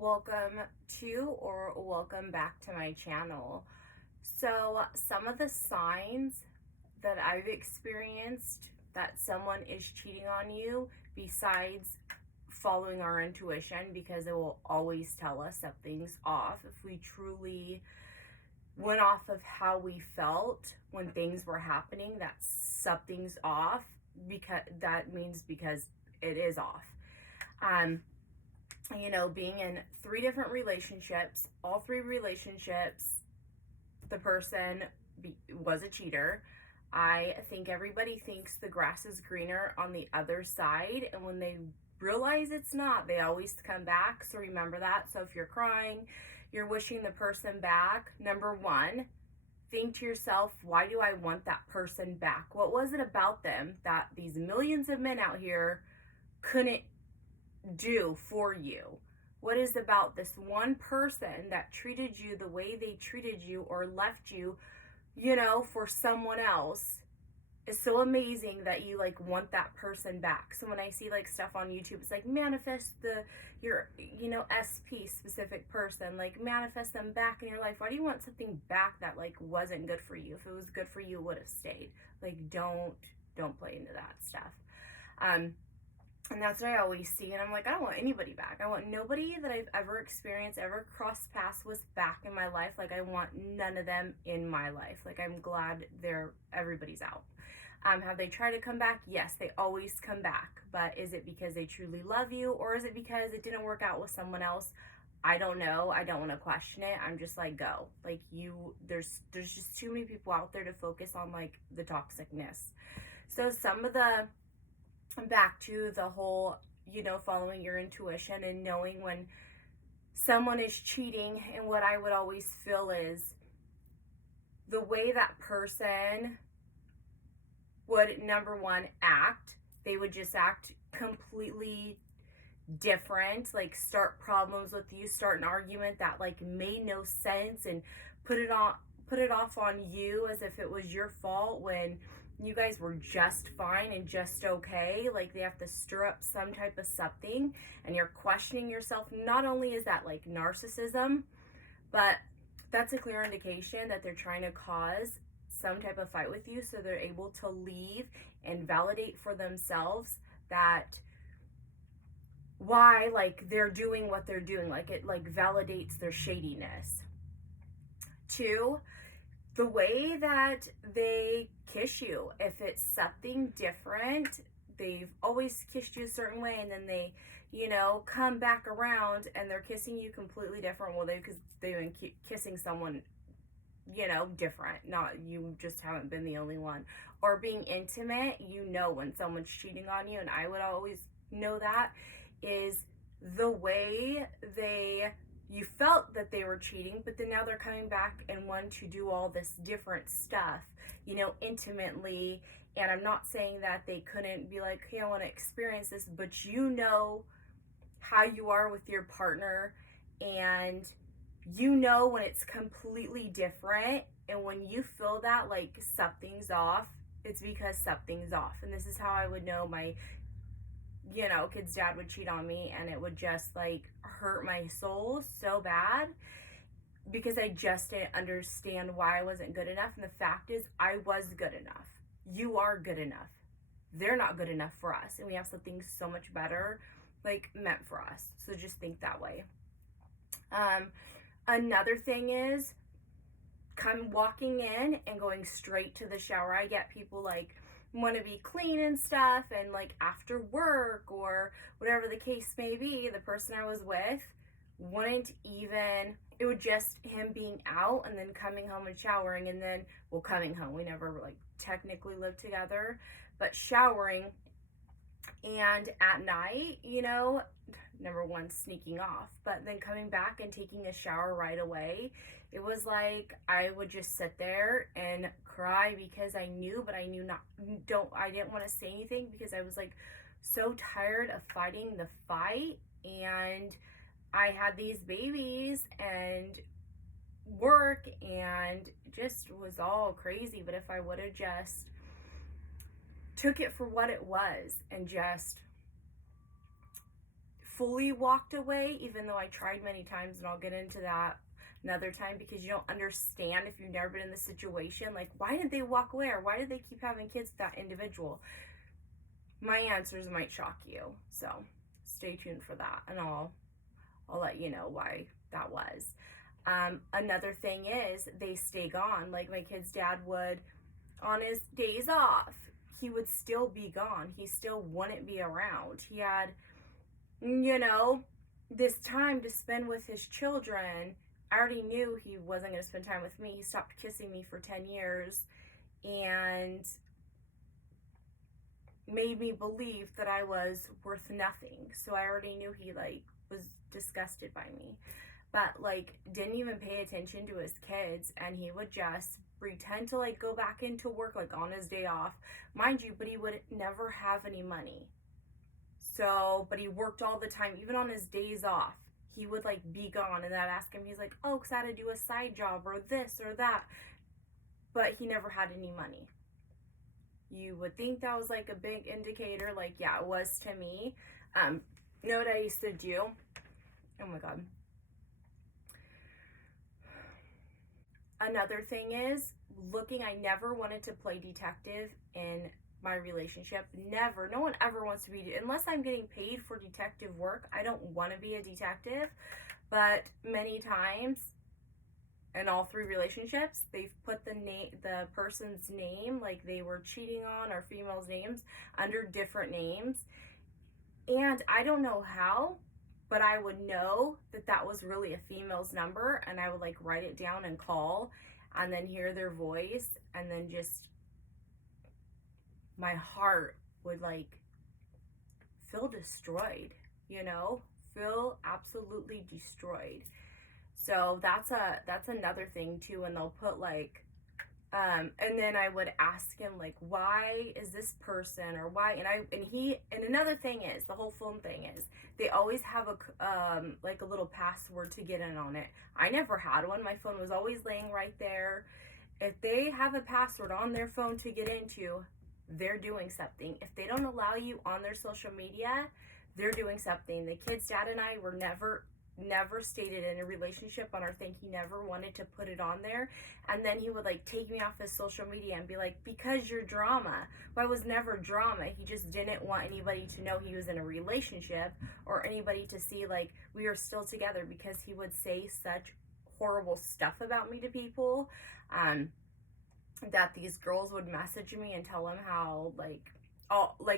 welcome to or welcome back to my channel. So some of the signs that I've experienced that someone is cheating on you, besides following our intuition, because it will always tell us something's off. If we truly went off of how we felt when things were happening, that something's off, because that means because it is off. Being in 3 different relationships, all 3 relationships, the person was a cheater. I think everybody thinks the grass is greener on the other side, and when they realize it's not, they always come back. So remember that. So if you're crying, you're wishing the person back, number 1, think to yourself, why do I want that person back? What was it about them that these millions of men out here couldn't do for you? What is about this one person that treated you the way they treated you or left you, for someone else? Is so amazing that you want that person back. So when I see stuff on YouTube, it's manifest your SP specific person, manifest them back in your life. Why do you want something back that wasn't good for you? If it was good for you, it would have stayed. Don't play into that stuff. And that's what I always see. And I'm I don't want anybody back. I want nobody that I've ever experienced, ever crossed paths with back in my life. I want none of them in my life. I'm glad everybody's out. Have they tried to come back? Yes, they always come back. But is it because they truly love you, or is it because it didn't work out with someone else? I don't know. I don't want to question it. I'm just go. There's just too many people out there to focus on the toxicness. So back to the whole, following your intuition and knowing when someone is cheating. And what I would always feel is the way that person would, number 1, act. They would just act completely different, start problems with you, start an argument that made no sense, and put it off on you as if it was your fault when you guys were just fine and just okay. They have to stir up some type of something, and you're questioning yourself. Not only is that narcissism, but that's a clear indication that they're trying to cause some type of fight with you, so they're able to leave and validate for themselves that why they're doing what they're doing. It validates their shadiness. 2, the way that they kiss you. If it's something different, they've always kissed you a certain way, and then they come back around and they're kissing you completely different. Well, because they've been kissing someone different, not, you just haven't been the only one. Or being intimate, when someone's cheating on you, and I would always know that, is the way you felt that they were cheating, but then now they're coming back and want to do all this different stuff, intimately. And I'm not saying that they couldn't be hey, I want to experience this, but how you are with your partner, and when it's completely different. And when you feel that something's off, it's because something's off. And this is how I would know my kid's dad would cheat on me, and it would just hurt my soul so bad, because I just didn't understand why I wasn't good enough. And the fact is, I was good enough. You are good enough. They're not good enough for us, and we have something so much better meant for us. So just think that way. Another thing is walking in and going straight to the shower. I get people want to be clean and stuff, and after work or whatever the case may be. The person I was with wouldn't even, it would just him being out and then coming home and showering, and then, well, coming home, we never technically lived together, but showering, and at night, number 1, sneaking off, but then coming back and taking a shower right away. It was I would just sit there and cry, because I knew, but I knew I didn't want to say anything, because I was so tired of fighting the fight. And I had these babies and work, and just was all crazy. But if I would have just took it for what it was and just fully walked away, even though I tried many times, and I'll get into that another time, because you don't understand if you've never been in the situation. Like, why did they walk away, or why did they keep having kids with that individual? My answers might shock you, so stay tuned for that, and I'll let you know why that was. Another thing is they stay gone. Like, my kid's dad would, on his days off, he would still be gone. He still wouldn't be around. He had, this time to spend with his children. I already knew he wasn't going to spend time with me. He stopped kissing me for 10 years and made me believe that I was worth nothing. So I already knew he, like, was disgusted by me. But, like, didn't even pay attention to his kids, and he would just pretend to, like, go back into work, like, on his day off. Mind you, but he would never have any money. So, but he worked all the time, even on his days off. He would, like, be gone, and I'd ask him, he's like, oh, because I had to do a side job or this or that. But he never had any money. You would think that was, like, a big indicator. Like, yeah, it was to me. You know what I used to do? Oh, my God. Another thing is looking. I never wanted to play detective in my relationship. Never. No one ever wants to be, unless I'm getting paid for detective work. I don't want to be a detective. But many times in all three relationships, they've put the person's name, like they were cheating on, or females' names, under different names. And I don't know how, but I would know that that was really a female's number, and I would, like, write it down and call, and then hear their voice, and then just my heart would, like, feel destroyed, feel absolutely destroyed. So that's another thing too. And they'll put, like, and then I would ask him, like, why is this person, or why, and another thing is, the whole phone thing is, they always have like a little password to get in on it. I never had one. My phone was always laying right there. If they have a password on their phone to get into, they're doing something. If they don't allow you on their social media, they're doing something. The kid's dad and I were never stated in a relationship on our thing. He never wanted to put it on there. And then he would, like, take me off his social media and be like, because you're drama. But I was never drama. He just didn't want anybody to know he was in a relationship, or anybody to see, like, we are still together, because he would say such horrible stuff about me to people, that these girls would message me and tell him how, like,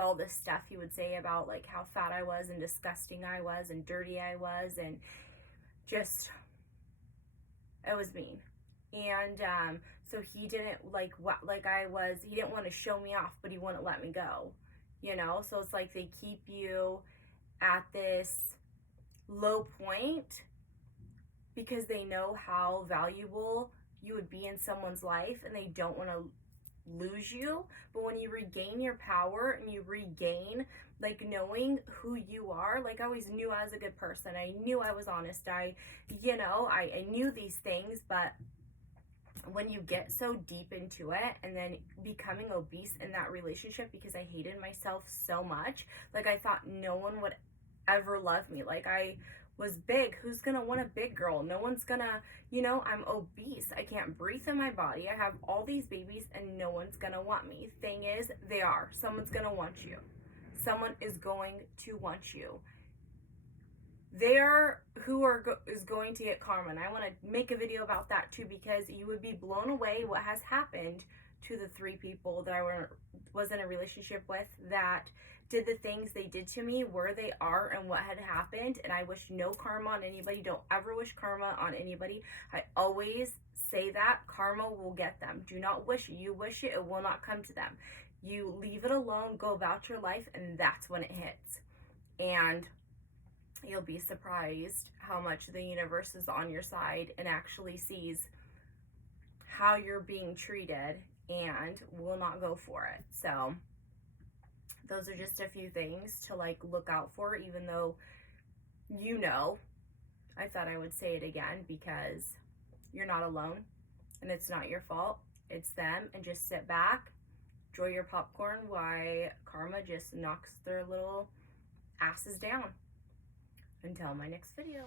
all this stuff he would say about, like, how fat I was and disgusting I was and dirty I was, and just, it was mean. And so he didn't, he didn't want to show me off, but he wouldn't let me go, so it's like they keep you at this low point because they know how valuable you would be in someone's life, and they don't want to lose you. But when you regain your power, and you regain, like, knowing who you are, like, I always knew I was a good person. I knew I was honest. I knew these things. But when you get so deep into it, and then becoming obese in that relationship, because I hated myself so much, like, I thought no one would ever love me. Like, I was big. Who's gonna want a big girl? No one's gonna, I'm obese. I can't breathe in my body. I have all these babies, and no one's gonna want me. Thing is, they are. Someone's gonna want you. Someone is going to want you. They are who is going to get karma. And I want to make a video about that too, because you would be blown away what has happened to the 3 people that I was in a relationship with that did the things they did to me, where they are, and what had happened. And I wish no karma on anybody. Don't ever wish karma on anybody. I always say that karma will get them. Do not wish it. You wish it, it will not come to them. You leave it alone, go about your life, and that's when it hits. And you'll be surprised how much the universe is on your side and actually sees how you're being treated and will not go for it. So those are just a few things to, like, look out for, even though I thought I would say it again, because you're not alone, and it's not your fault. It's them. And just sit back, enjoy your popcorn while karma just knocks their little asses down. Until my next video.